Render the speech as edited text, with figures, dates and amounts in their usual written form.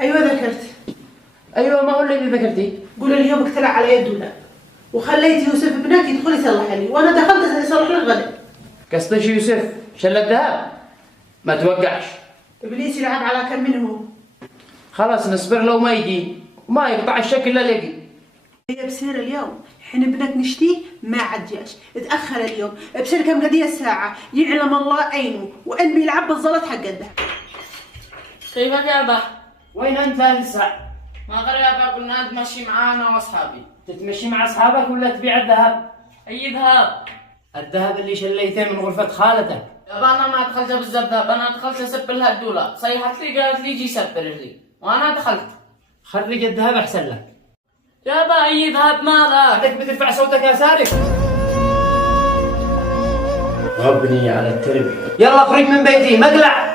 ايوه ذكرت. ايوه ما هو اللي ذكرتي؟ قول اليوم اقتلع على يد ولا وخليت يوسف ابنك يدخل يصلح لي وانا دخلت يصلح لي الغداء. قصدك يوسف شل الذهب؟ ما توقعش. ابليس يلعب على كم منهم. خلاص نصبر لو ما يجي وما يقطع الشكل لا يجي. هي بصير اليوم حين ابنك نشتيه ما عاد جاش، اتاخر اليوم بصير كم قضيه الساعه يعلم الله عينه وان بيلعب بالزلط حق الذهب. كيفك يا ابا؟ وين انت لسه؟ ما غير يا ابا قلنا تمشي معانا واصحابي. تتمشي مع اصحابك ولا تبيع الذهب؟ اي ذهب؟ الذهب اللي شليته من غرفة خالتك. يا ابا انا ما دخلت بالذهب، انا دخلت اسبر لها الدولار، صيحت لي قالت لي جي سبر لي وانا دخلت. خرج الذهب احسن لك. يا ابا اي ذهب مالك؟ بدك بترفع صوتك يا سارق. غبني على التربية. يلا اخرج من بيتي مقلع.